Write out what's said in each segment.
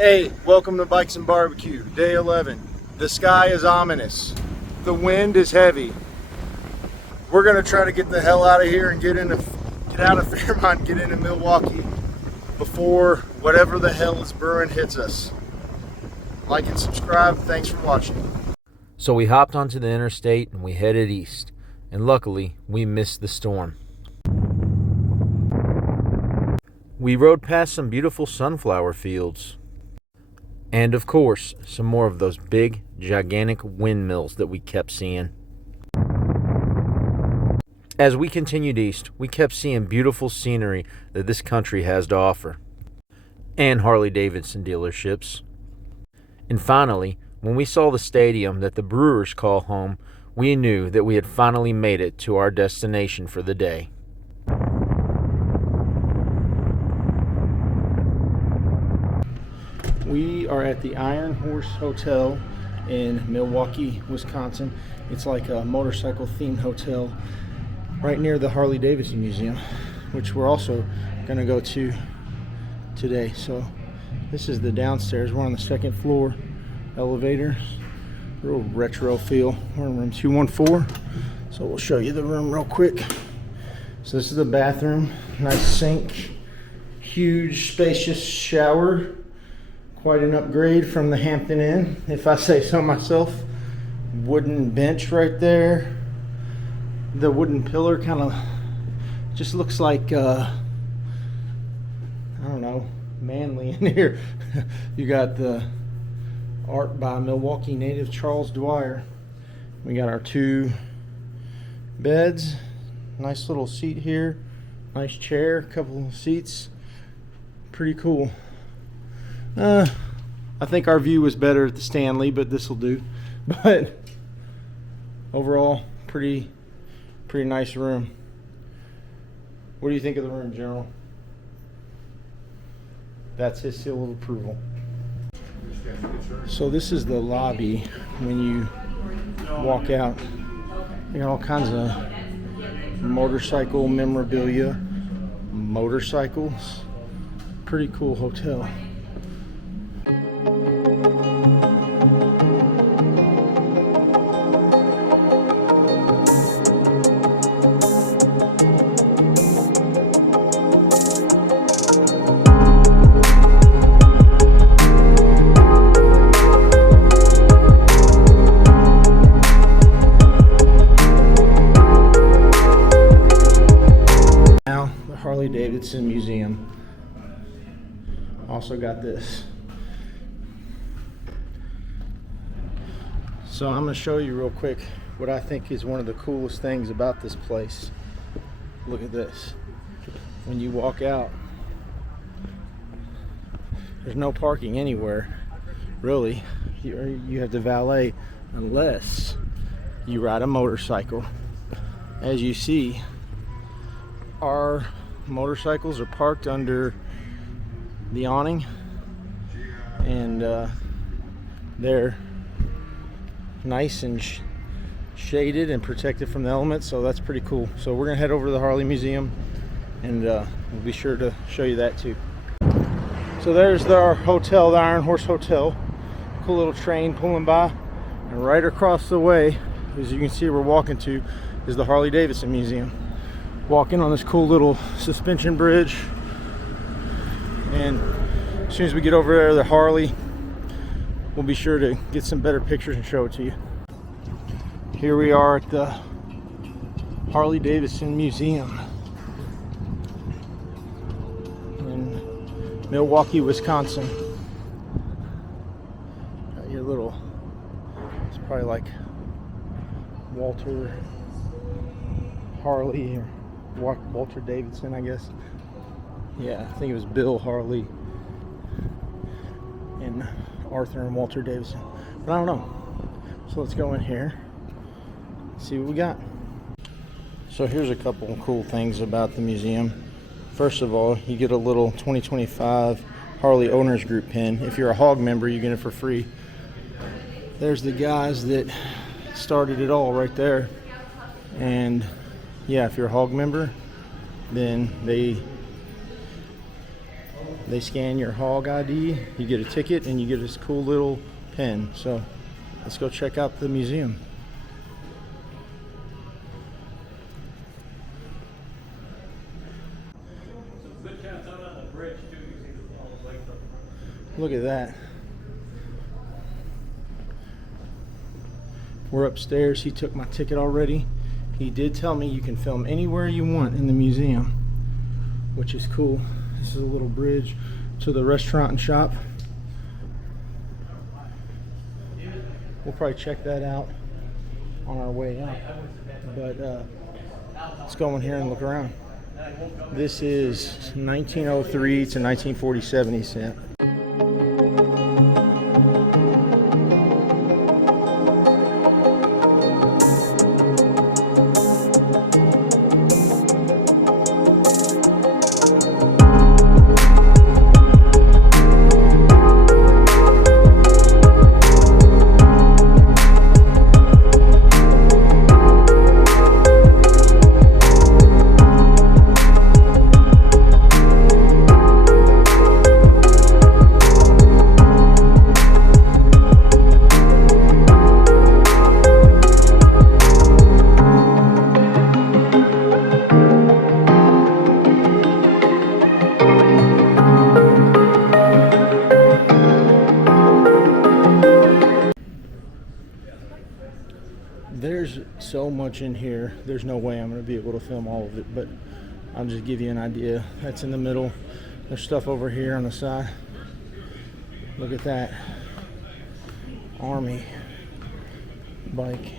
Hey, welcome to Bikes and Barbecue, day 11. The sky is ominous. The wind is heavy. We're gonna try to get the hell out of here and get out of Fairmont and get into Milwaukee before whatever the hell is brewing hits us. Like and subscribe. Thanks for watching. So we hopped onto the interstate and we headed east. And luckily, we missed the storm. We rode past some beautiful sunflower fields. And of course, some more of those big, gigantic windmills that we kept seeing. As we continued east, we kept seeing beautiful scenery that this country has to offer. And Harley-Davidson dealerships. And finally, when we saw the stadium that the Brewers call home, we knew that we had finally made it to our destination for the day. We are at the Iron Horse Hotel in Milwaukee, Wisconsin. It's like a motorcycle themed hotel right near the Harley-Davidson Museum, which we're also going to go to today. So this is the downstairs. We're on the second floor, elevator, real retro feel. We're in room 214, so we'll show you the room real quick. So this is the bathroom, nice sink, huge spacious shower. Quite an upgrade from the Hampton Inn, if I say so myself. Wooden bench right there. The wooden pillar kind of just looks like, I don't know, manly in here. You got the art by Milwaukee native Charles Dwyer. We got our two beds. Nice little seat here. Nice chair, couple of seats. Pretty cool. I think our view was better at the Stanley, but this will do. But overall, pretty nice room. What do you think of the room, General? That's his seal of approval. So this is the lobby when you walk out. You got all kinds of motorcycle memorabilia, motorcycles. Pretty cool hotel. Now the Harley-Davidson Museum. Also got this. So I'm going to show you real quick what I think is one of the coolest things about this place. Look at this. When you walk out, there's no parking anywhere, really. You have to valet unless you ride a motorcycle. As you see, our motorcycles are parked under the awning, and they're nice and shaded and protected from the elements, so that's pretty cool. So we're gonna head over to the Harley Museum, and we'll be sure to show you that too. So there's our hotel, the Iron Horse Hotel. Cool little train pulling by, and right across the way, as you can see we're walking to, is the Harley-Davidson Museum. Walking on this cool little suspension bridge, and as soon as we get over there, the Harley, we'll be sure to get some better pictures and show it to you. Here we are at the Harley-Davidson Museum in Milwaukee, Wisconsin. Got your little, it's probably like Walter Harley or Walter Davidson, I guess. Yeah, I think it was Bill Harley and Arthur and Walter Davidson, but I don't know. So let's go in here, see what we got. So here's a couple cool things about the museum. First of all, you get a little 2025 Harley Owners Group pin. If you're a Hog member, you get it for free. There's the guys that started it all right there. And yeah, if you're a Hog member, then they They scan your hog ID, you get a ticket, and you get this cool little pen. So let's go check out the museum. Look at that. We're upstairs. He took my ticket already. He did tell me you can film anywhere you want in the museum, which is cool. This is a little bridge to the restaurant and shop. We'll probably check that out on our way out. But let's go in here and look around. This is 1903 to 1947, he said. There's so much in here. There's no way I'm going to be able to film all of it, but I'll just give you an idea. That's in the middle. There's stuff over here on the side. Look at that. Army bike.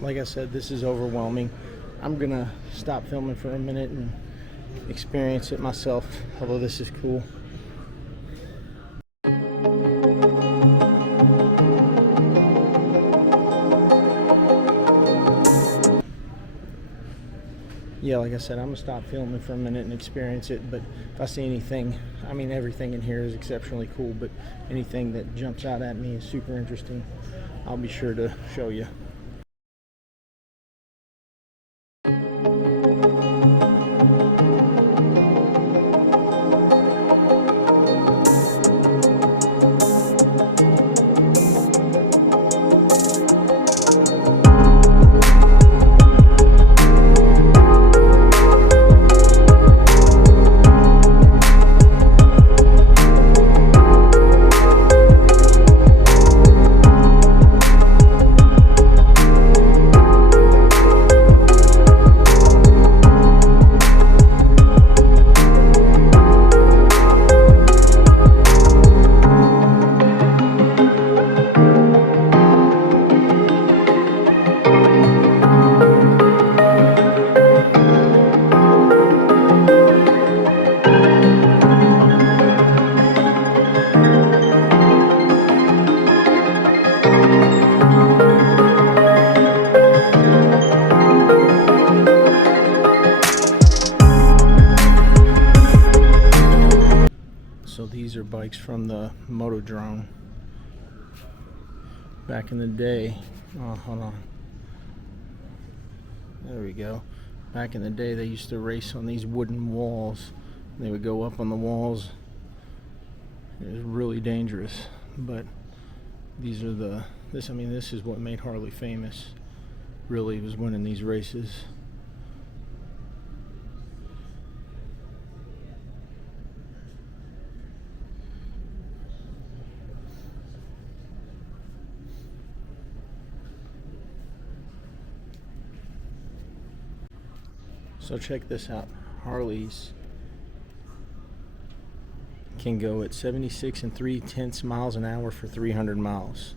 Like I said, this is overwhelming. I'm gonna stop filming for a minute and experience it myself, although this is cool. Yeah, like I said, I'm gonna stop filming for a minute and experience it, but if I see anything, I mean, everything in here is exceptionally cool, but anything that jumps out at me is super interesting, I'll be sure to show you. So these are bikes from the Motodrome. Back in the day, oh, hold on. There we go. Back in the day, they used to race on these wooden walls. They would go up on the walls. It was really dangerous, but these are this is what made Harley famous. Really was winning these races. So check this out. Harleys can go at 76 3/10 miles an hour for 300 miles.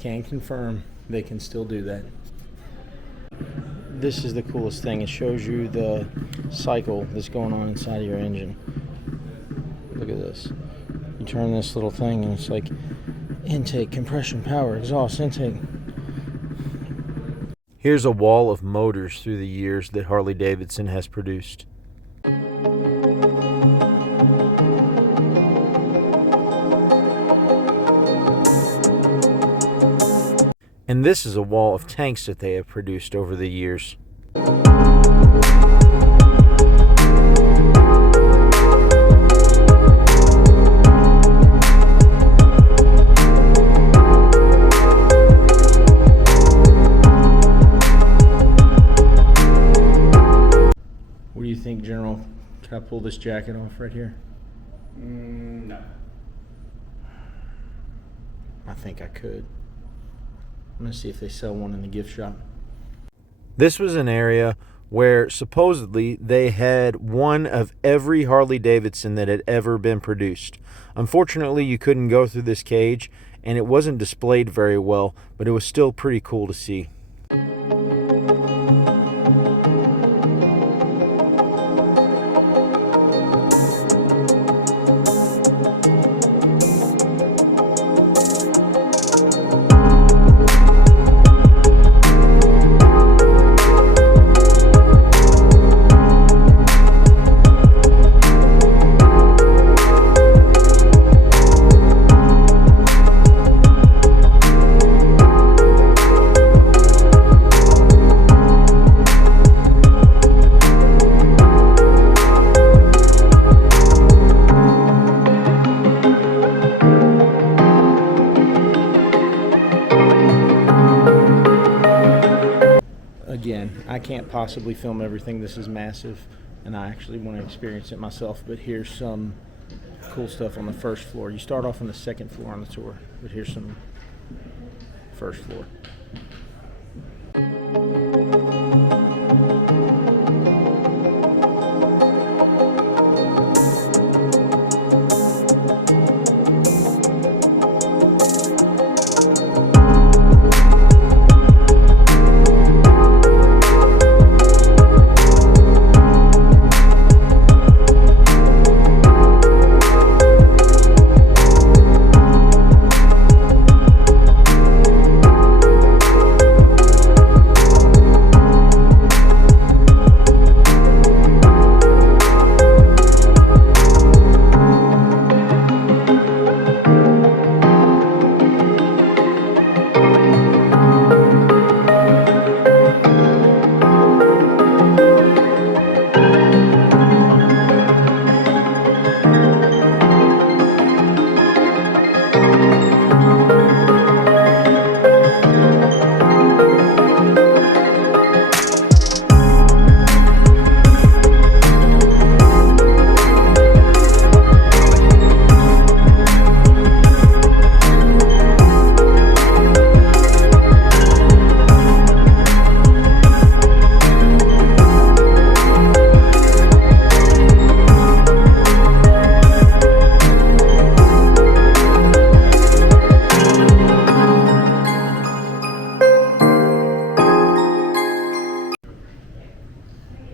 can confirm they can still do that. This is the coolest thing. It shows you the cycle that's going on inside of your engine. Look at this. You turn this little thing and it's like intake, compression, power, exhaust, intake. Here's a wall of motors through the years that Harley-Davidson has produced. And this is a wall of tanks that they have produced over the years. What do you think, General? Can I pull this jacket off right here? No. I think I could. I'm going to see if they sell one in the gift shop. This was an area where supposedly they had one of every Harley-Davidson that had ever been produced. Unfortunately, you couldn't go through this cage, and it wasn't displayed very well, but it was still pretty cool to see. Again, I can't possibly film everything. This is massive, and I actually want to experience it myself. But here's some cool stuff on the first floor. You start off on the second floor on the tour, but here's some first floor.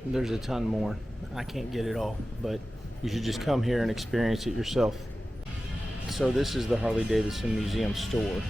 There's a ton more. I can't get it all, but you should just come here and experience it yourself. So this is the Harley-Davidson Museum store.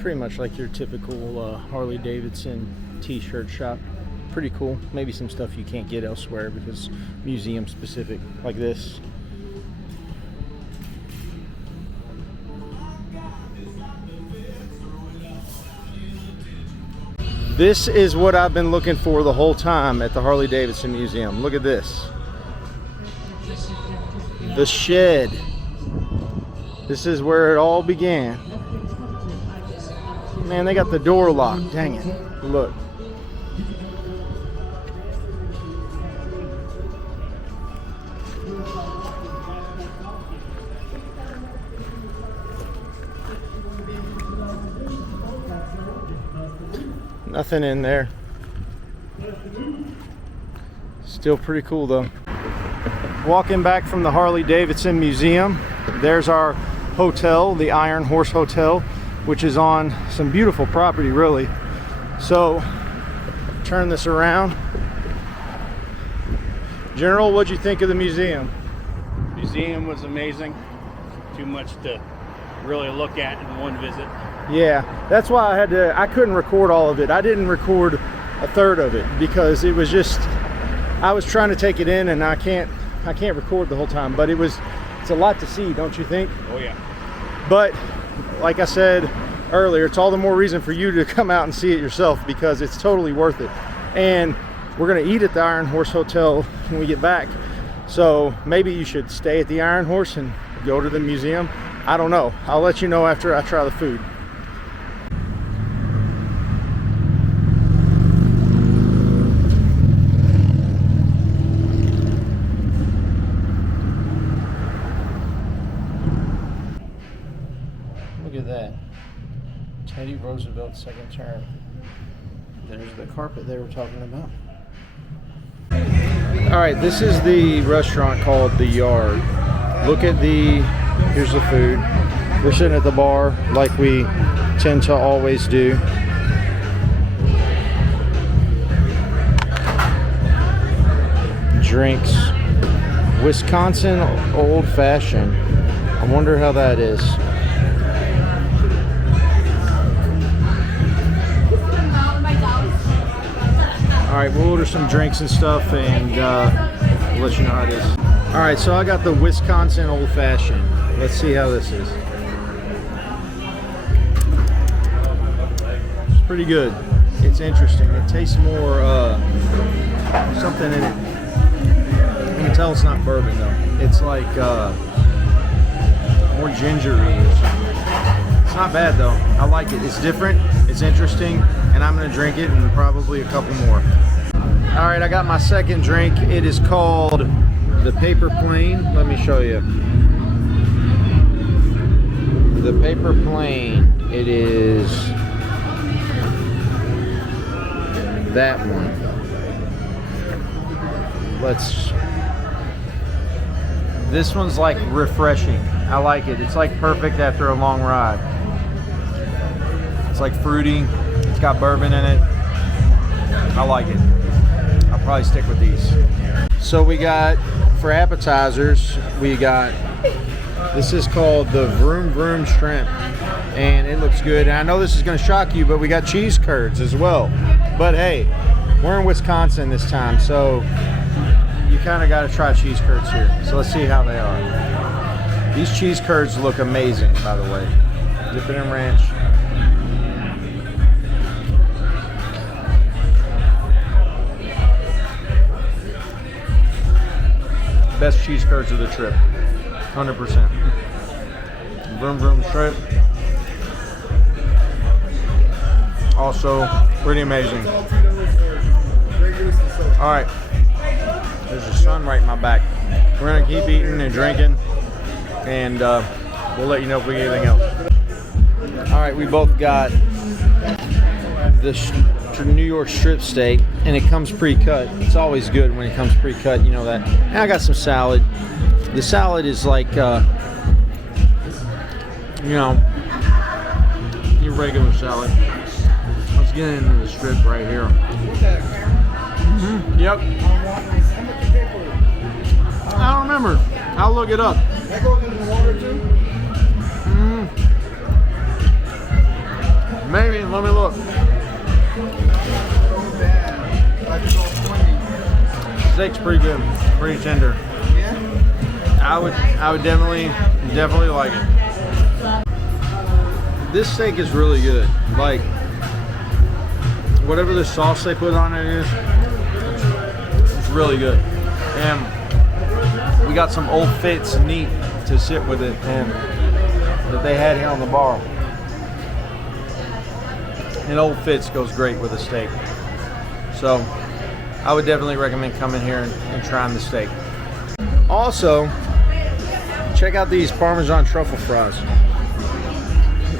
Pretty much like your typical Harley-Davidson t-shirt shop. Pretty cool. Maybe some stuff you can't get elsewhere because museum specific, like this. This is what I've been looking for the whole time at the Harley-Davidson Museum. Look at this. The shed. This is where it all began. Man, they got the door locked. Dang it. Look. Nothing in there. Still pretty cool though. Walking back from the Harley-Davidson Museum, there's our hotel, the Iron Horse Hotel, which is on some beautiful property, really. So, turn this around. General, what'd you think of the museum? Museum was amazing. Too much to really look at in one visit. Yeah, that's why I couldn't record all of it. I didn't record a third of it because it was just, I was trying to take it in and I can't record the whole time, but it's a lot to see, don't you think? Oh yeah. But like I said earlier, it's all the more reason for you to come out and see it yourself because it's totally worth it. And we're gonna eat at the Iron Horse Hotel when we get back. So maybe you should stay at the Iron Horse and go to the museum. I don't know. I'll let you know after I try the food. Look at that. Teddy Roosevelt's second term. There's the carpet they were talking about. All right, this is the restaurant called The Yard. Look at here's the food. We're sitting at the bar like we tend to always do. Drinks. Wisconsin Old Fashioned. I wonder how that is. Alright, we'll order some drinks and stuff and we'll let you know how it is. Alright, so I got the Wisconsin Old Fashioned. Let's see how this is. It's pretty good. It's interesting. It tastes more something in it. You can tell it's not bourbon though. It's like more gingery or something. It's not bad though. I like it. It's different. It's interesting. And I'm gonna drink it and probably a couple more. All right, I got my second drink. It is called the Paper Plane. Let me show you. The Paper Plane. It is that one. This one's like refreshing. I like it. It's like perfect after a long ride. It's like fruity. It's got bourbon in it. I like it. I'll probably stick with these. So we got, for appetizers, this is called the Vroom Vroom Shrimp. And it looks good. And I know this is going to shock you, but we got cheese curds as well. But hey, we're in Wisconsin this time, so you kind of got to try cheese curds here. So let's see how they are. These cheese curds look amazing, by the way. Dip it in ranch. Best cheese curds of the trip, 100%. Vroom Vroom Shrimp. Also, pretty amazing. All right, there's the sun right in my back. We're gonna keep eating and drinking, and we'll let you know if we get anything else. All right, we both got the New York strip steak, and it comes pre-cut. It's always good when it comes pre-cut, you know that. And I got some salad. The salad is like, your regular salad. Let's get into the strip right here. Mm-hmm. Yep. I don't remember. I'll look it up. That goes in the water too? Maybe. Let me look. Steak's pretty good, pretty tender. Yeah. I would definitely like it. This steak is really good. Like whatever the sauce they put on it is, it's really good. And we got some Old Fitz meat to sit with it, and that they had here on the bar. and Old Fitz goes great with a steak. So I would definitely recommend coming here and trying the steak. Also, check out these Parmesan truffle fries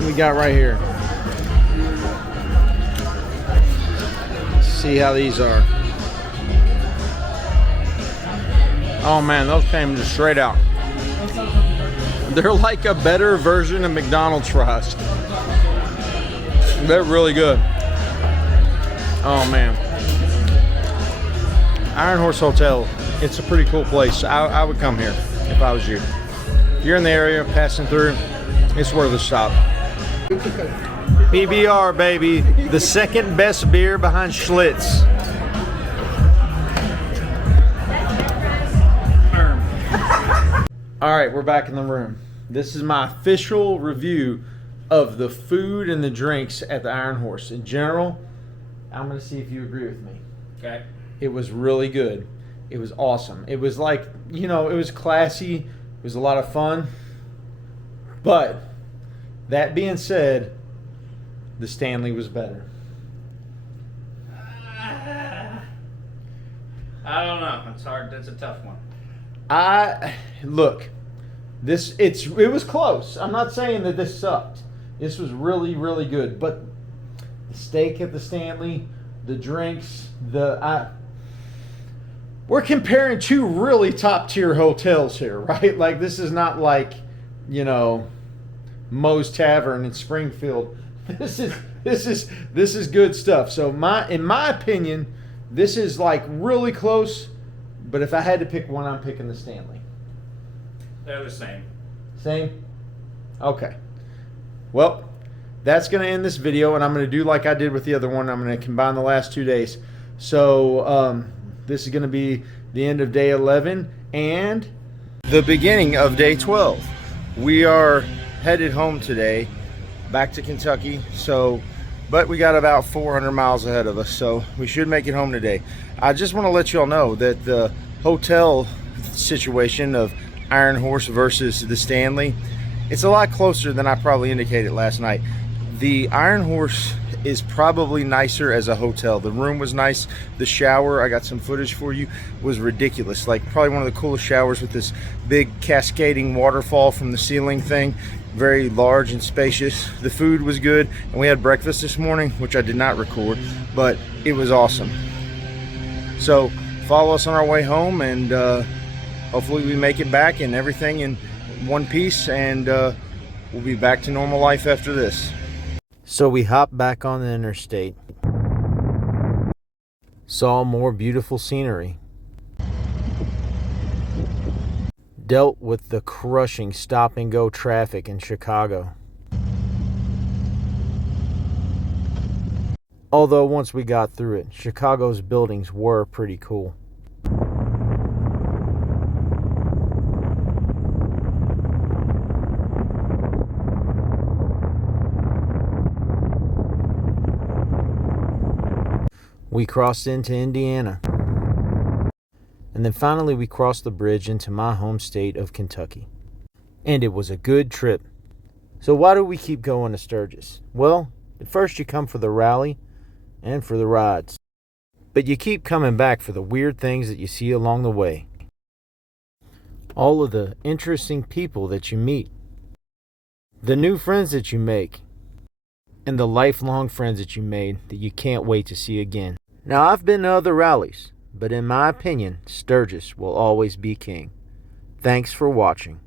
we got right here. See how these are. Oh man, those came just straight out. They're like a better version of McDonald's fries. They're really good. Oh man. Iron Horse Hotel, it's a pretty cool place. I would come here if I was you. If you're in the area, passing through, it's worth a stop. PBR, baby, the second best beer behind Schlitz. All right, we're back in the room. This is my official review of the food and the drinks at the Iron Horse. In general, I'm going to see if you agree with me. Okay. It was really good. It was awesome. It was like, you know, it was classy. It was a lot of fun. But that being said, the Stanley was better. I don't know. It's hard. That's a tough one. Look, it was close. I'm not saying that this sucked. This was really, really good. But the steak at the Stanley, the drinks, we're comparing two really top tier hotels here, right? Like, this is not like, you know, Moe's Tavern in Springfield. This is good stuff. So in my opinion, this is like really close. But if I had to pick one, I'm picking the Stanley. They're the same. Same? Okay. Well, that's going to end this video, and I'm going to do like I did with the other one. I'm going to combine the last 2 days. So this is going to be the end of day 11 and The beginning of day 12. We are headed home today, back to Kentucky. But we got about 400 miles ahead of us, so we should make it home today. I just want to let you all know that the hotel situation of Iron Horse versus the Stanley, it's a lot closer than I probably indicated last night. The Iron Horse is probably nicer as a hotel. The room was nice. The shower, I got some footage for you, was ridiculous. Like, probably one of the coolest showers with this big cascading waterfall from the ceiling thing. Very large and spacious. The food was good, and we had breakfast this morning, which I did not record, but it was awesome. So follow us on our way home, and hopefully we make it back and everything in one piece, and we'll be back to normal life after this. So we hopped back on the interstate, saw more beautiful scenery, dealt with the crushing stop-and-go traffic in Chicago. Although once we got through it, Chicago's buildings were pretty cool. We crossed into Indiana. And then finally we crossed the bridge into my home state of Kentucky. And it was a good trip. So why do we keep going to Sturgis? Well, at first you come for the rally and for the rides. But you keep coming back for the weird things that you see along the way. All of the interesting people that you meet. The new friends that you make. And the lifelong friends that you made that you can't wait to see again. Now, I've been to other rallies, but in my opinion, Sturgis will always be king. Thanks for watching.